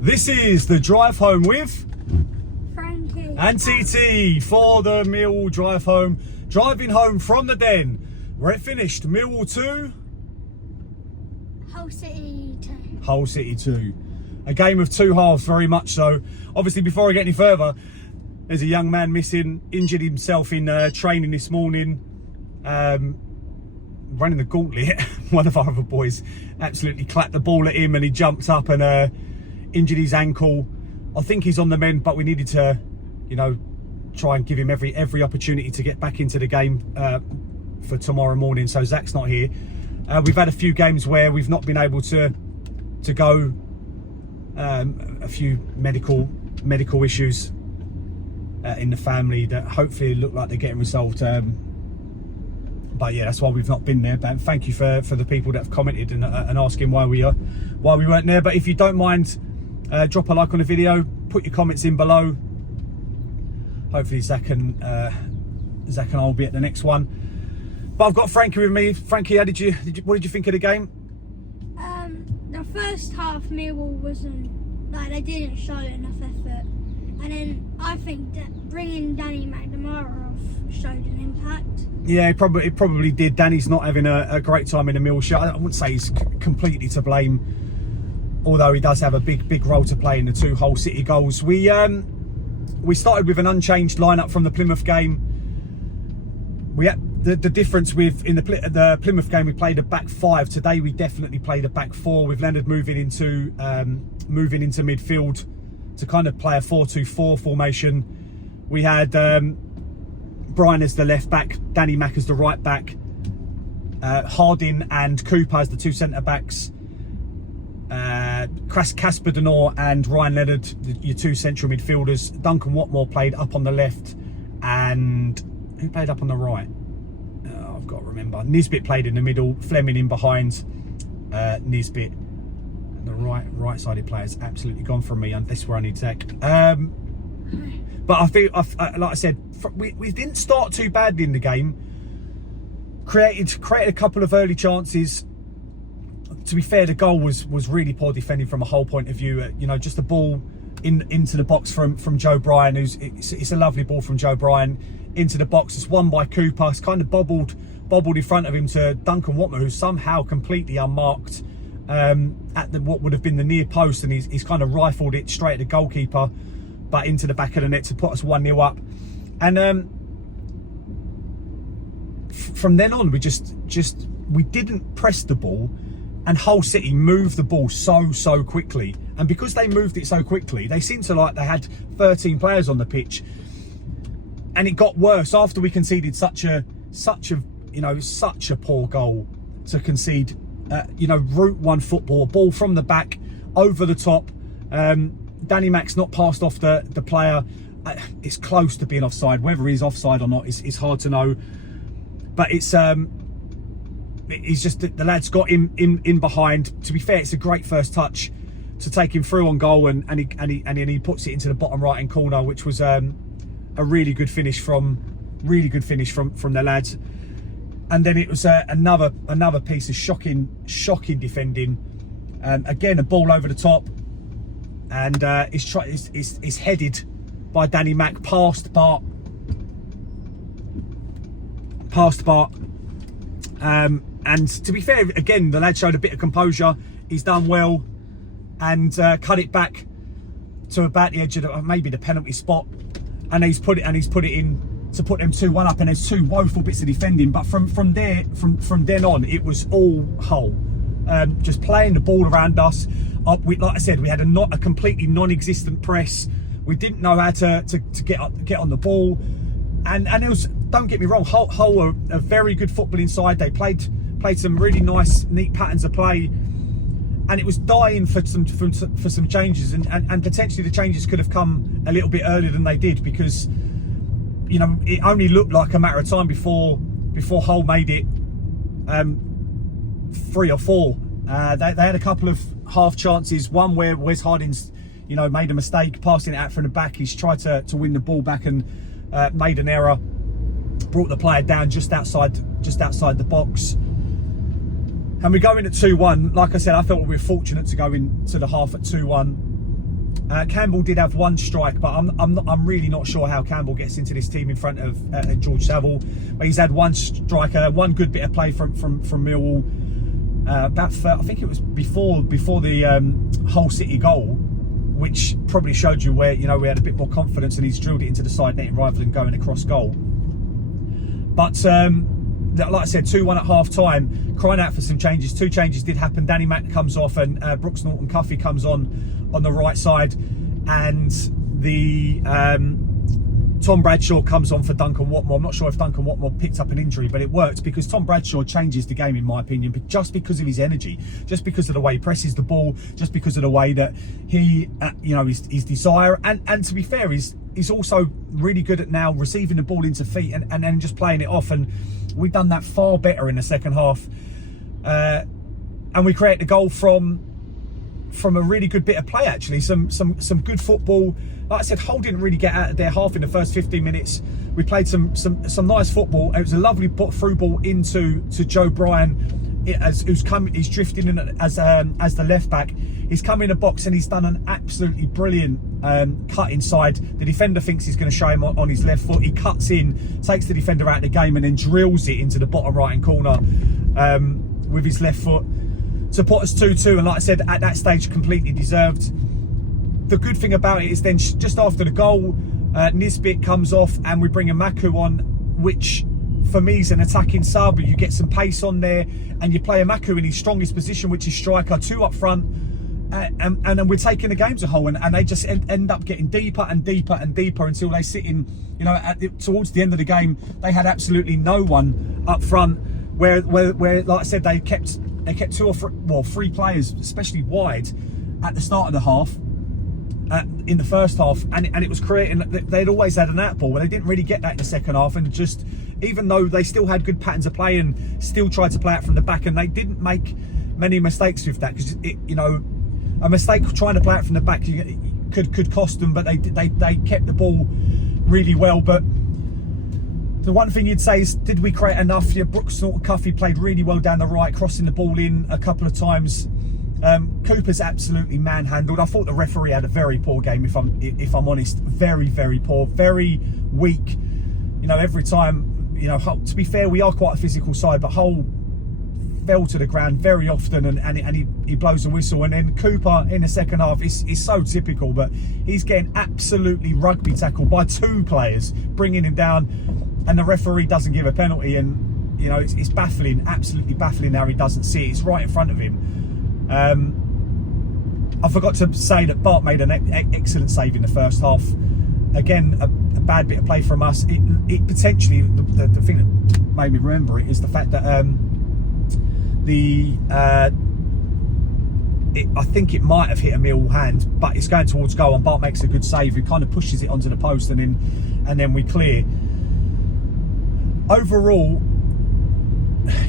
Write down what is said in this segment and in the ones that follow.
This is the drive home with Frankie and TT for the Millwall drive home. Driving home from the Den, where it finished Millwall 2, Hull City 2. Hull City 2. A game of two halves, very much so. Obviously, before I get any further, there's a young man missing, injured himself in training this morning. Running the gauntlet, one of our other boys absolutely clapped the ball at him and he jumped up and injured his ankle. I think he's on the mend, but we needed to, try and give him every opportunity to get back into the game for tomorrow morning. So Zac's not here. We've had a few games where we've not been able to go. A few medical issues in the family that hopefully look like they're getting resolved. But yeah, that's why we've not been there. But thank you for the people that have commented and asking why we weren't there. But if you don't mind, drop a like on the video, put your comments in below. Hopefully Zac and I will be at the next one. But I've got Frankie with me. Frankie, what did you think of the game? The first half, Millwall wasn't they didn't show enough effort, and then I think that bringing Danny McNamara off showed an impact. Yeah, it probably did. Danny's not having a great time in the Mill shot. I wouldn't say he's completely to blame, although he does have a big role to play in the two Hull City goals. We started with an unchanged lineup from the Plymouth game. We had the difference with in the Plymouth game we played a back five. Today we definitely played a back four with Leonard moving into midfield to kind of play a 4-2-4 formation. We had Brian as the left back, Danny Mack as the right back, Harding and Cooper as the two centre backs, Casper Denor and Ryan Leonard, your two central midfielders. Duncan Watmore played up on the left, and who played up on the right? I've got to remember. Nisbet played in the middle, Fleming in behind. Nisbet, the right-sided player's absolutely gone from me, and this is where I need Zac. But I think, like I said, we didn't start too badly in the game. Created a couple of early chances. To be fair, the goal was really poor defending from a whole point of view. Just a ball into the box from Joe Bryan. It's a lovely ball from Joe Bryan into the box. It's won by Cooper. It's kind of bobbled in front of him to Duncan Watmore, who's somehow completely unmarked at what would have been the near post, and he's kind of rifled it straight at the goalkeeper, but into the back of the net to put us 1-0 up. And from then on, we didn't press the ball, and Hull City moved the ball so quickly. And because they moved it so quickly, they seemed to like they had 13 players on the pitch. And it got worse after we conceded such a poor goal to concede. Route one football, ball from the back over the top. Danny Mack's not passed off the player. It's close to being offside. Whether he's offside or not is hard to know. But it's just that the lads got in behind. To be fair, it's a great first touch to take him through on goal, and he puts it into the bottom right hand corner, which was a really good finish from the lads. And then it was another piece of shocking defending. Again, a ball over the top, and it's headed by Danny Mack past Bart. And to be fair, again, the lad showed a bit of composure. He's done well, and cut it back to about the edge of maybe the penalty spot, and he's put it in to put them 2-1 up. And there's two woeful bits of defending, but from then on, it was all Hull, just playing the ball around us. Like I said, we had a completely non-existent press. We didn't know how to get on the ball, and it was. Don't get me wrong, Hull were a very good footballing side. They played some really nice, neat patterns of play, and it was dying for some changes, and potentially the changes could have come a little bit earlier than they did, because it only looked like a matter of time before Hull made it 3 or 4. They had a couple of half chances. One where Wes Harding's made a mistake passing it out from the back. He's tried to win the ball back and made an error. Brought the player down just outside the box. And we go in at 2-1. Like I said, I thought we were fortunate to go into the half at 2-1. Campbell did have one strike, but I'm really not sure how Campbell gets into this team in front of George Saville. But he's had one striker, one good bit of play from Millwall. I think it was before the Hull City goal, which probably showed you where, you know, we had a bit more confidence, and he's drilled it into the side netting rather than going across goal. But like I said, 2-1 at half time, crying out for some changes. 2 changes did happen. Danny Mack comes off, and Brooks Norton-Cuffy comes on the right side, and the Tom Bradshaw comes on for Duncan Watmore. I'm not sure if Duncan Watmore picked up an injury, but it worked because Tom Bradshaw changes the game, in my opinion, but just because of his energy, just because of the way he presses the ball, just because of the way that he, you know, his desire, and to be fair, he's also really good at now receiving the ball into feet and then just playing it off. And we've done that far better in the second half, and we create the goal from a really good bit of play, actually. Some good football. Like I said, Hull didn't really get out of their half in the first 15 minutes. We played some nice football. It was a lovely through ball into Joe Bryan, he's drifting in as the left back. He's come in the box and he's done an absolutely brilliant cut inside. The defender thinks he's going to show him on his left foot. He cuts in, takes the defender out of the game, and then drills it into the bottom right hand corner with his left foot to put us 2-2. And like I said, at that stage, completely deserved. The good thing about it is then just after the goal, Nisbet comes off and we bring a Maku on, which for me is an attacking sub. You get some pace on there and you play a Maku in his strongest position, which is striker, 2 up front, and then we're taking the game to Hull, and they just end up getting deeper and deeper and deeper until they sit in, you know, towards the end of the game, they had absolutely no one up front, where like I said, they kept 2 or 3 players, especially wide, at the start of the half. In the first half, and it was creating, they'd always had an out ball, but they didn't really get that in the second half. And just, even though they still had good patterns of play and still tried to play out from the back, and they didn't make many mistakes with that, because you know, a mistake trying to play out from the back could cost them, but they kept the ball really well. But the one thing you'd say is, did we create enough? Yeah, Brooks Norton-Cuffy played really well down the right, crossing the ball in a couple of times. Cooper's absolutely manhandled. I thought the referee had a very poor game, if I'm honest. Very, very poor, very weak. You know, every time, you know, to be fair, we are quite a physical side, but Hull fell to the ground very often, and he blows a whistle. And then Cooper in the second half is so typical, but he's getting absolutely rugby tackled by 2 players, bringing him down, and the referee doesn't give a penalty. And you know, it's baffling, absolutely baffling how he doesn't see it. It's right in front of him. I forgot to say that Bart made an excellent save in the first half. Again, a bad bit of play from us. It potentially, the thing that made me remember it is the fact that I think it might have hit a Millwall hand, but it's going towards goal, and Bart makes a good save. He kind of pushes it onto the post, and then we clear. Overall,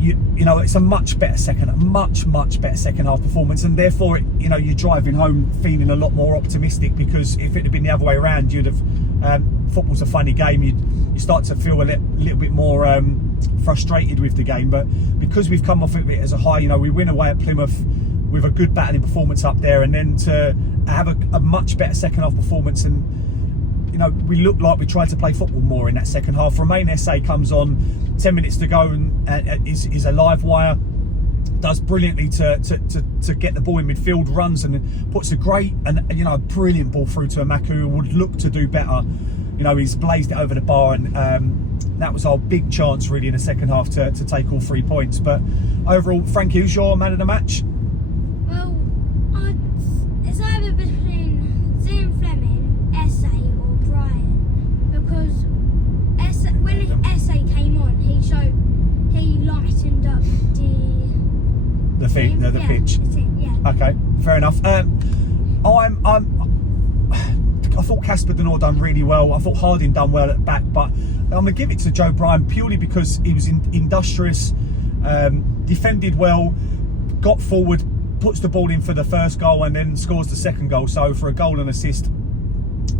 you know, it's a much better second half performance, and therefore, you know, you're driving home feeling a lot more optimistic, because if it had been the other way around, you'd have, football's a funny game, you start to feel a little bit more frustrated with the game. But because we've come off of it as a high, you know, we win away at Plymouth with a good battling performance up there, and then to have a much better second half performance, and you know, we look like we tried to play football more in that second half. Romain Esse comes on, 10 minutes to go, and is a live wire, does brilliantly to get the ball in midfield, runs and puts a great and, you know, a brilliant ball through to Amaku, who would look to do better. You know, he's blazed it over the bar, and that was our big chance really in the second half to take all 3 points. But overall, Frankie, who's your man of the match? Well, it's either between Zian Fleming, Esse or Brian, because when Esse came on, he lightened up the pitch. Yeah. Okay, fair enough. I thought Casper Denor done really well. I thought Harding done well at the back, but I'm going to give it to Joe Bryan purely because he was industrious, defended well, got forward, puts the ball in for the first goal, and then scores the second goal. So for a goal and assist,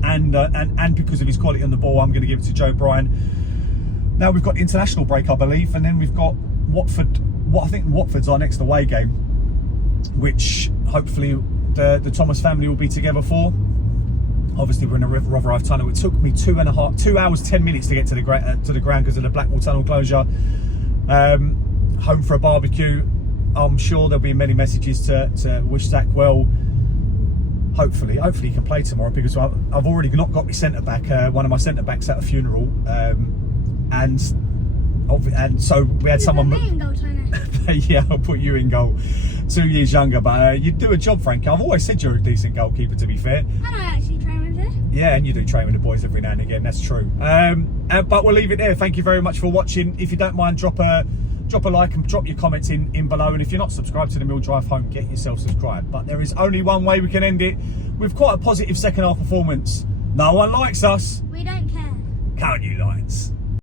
and because of his quality on the ball, I'm going to give it to Joe Bryan. Now we've got the international break, I believe, and then we've got Watford. I think Watford's our next away game, which hopefully the Thomas family will be together for. Obviously, we're in a Rotherhithe tunnel. It took me 2 hours 10 minutes to get to the ground because of the Blackwall tunnel closure. Home for a barbecue. I'm sure there'll be many messages to wish Zac well. Hopefully he can play tomorrow, because I've already not got my centre back. One of my centre backs at a funeral, and so we had someone. Put me in goal, Tony. Yeah, I'll put you in goal. 2 years younger, but you do a job, Frank. I've always said you're a decent goalkeeper, to be fair. And I actually train with you. Yeah, and you do train with the boys every now and again. That's true. But we'll leave it there. Thank you very much for watching. If you don't mind, drop a like and drop your comments in below. And if you're not subscribed to the Mill Drive Home, get yourself subscribed. But there is only one way we can end it, with quite a positive second half performance. No one likes us. We don't care. Can't you, Lions?